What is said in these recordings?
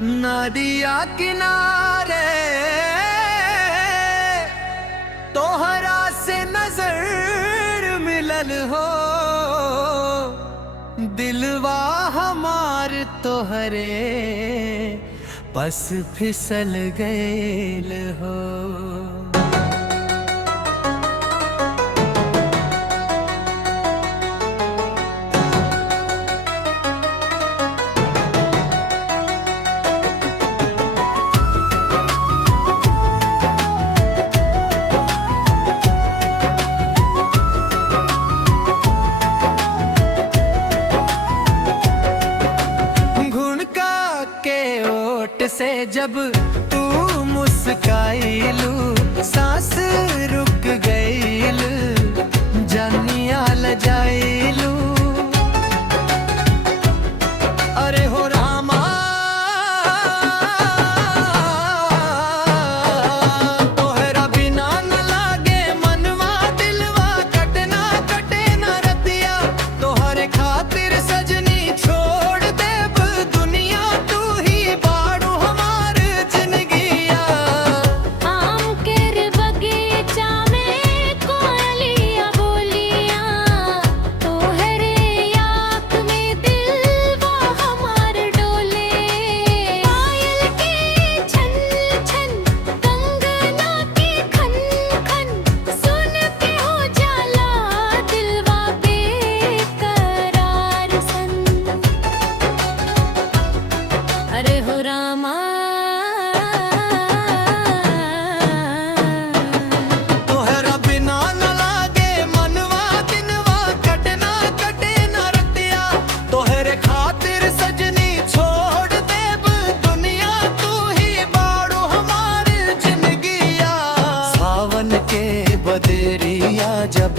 नदिया किनारे तोहरा से नजर मिलल हो, दिलवा हमार तोहरे बस फिसल गईल हो। से जब तू मुस्काइलू सांस रुक गईल, जानिया लजाइलू। अरे हो रामा तोहरा बिना न लागे मनवा, दिलवा कटना कटे न रतिया। तोहरे खातिर सजनी छोड़ देब दुनिया, तू ही बाड़ू हमार जिंदगिया। आम केर बगीचा में कोयलिया बोलिया, तोहरे याद में दिलवा हमार डोले। पायल के छन छन, कंगना के खन खन, सुन के हो जाला दिलवा बेकरार सन। अरे हो रामा तोहरा बिना न लागे मनवा, दिनवा कटना कटे न रतिया। तोहरे खातिर सजनी छोड़ देब दुनिया, तू ही बाड़ू हमार जिंदगिया। सावन के बदरिया जब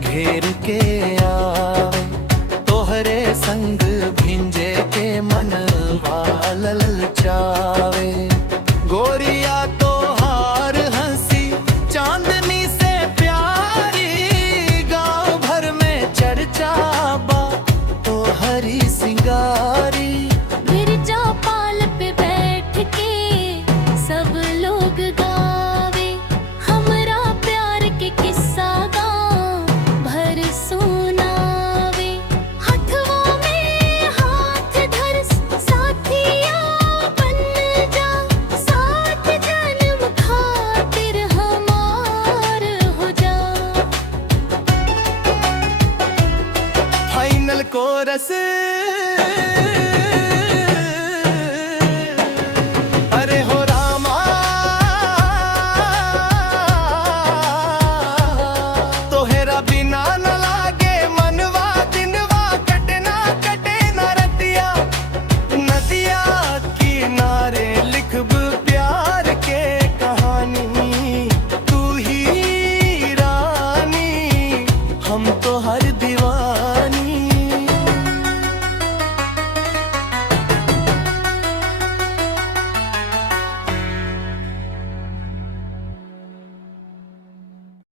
घेर के आवे, तोहरे संग भिंजे के मनवा ललचावे। गोरिया तोहार हंसी चांदनी से प्यारी, गांव भर में चर्चा बा तोहरी सिंगारी। बिरजा पाल पे बैठ के सब लोग गावे, हमरा प्यार के किस्सा गाँव भर सुनावे। हथवा में हाथ धर साथिया बन जा, साथ जन्म खातिर हमार हो जा। Final chorus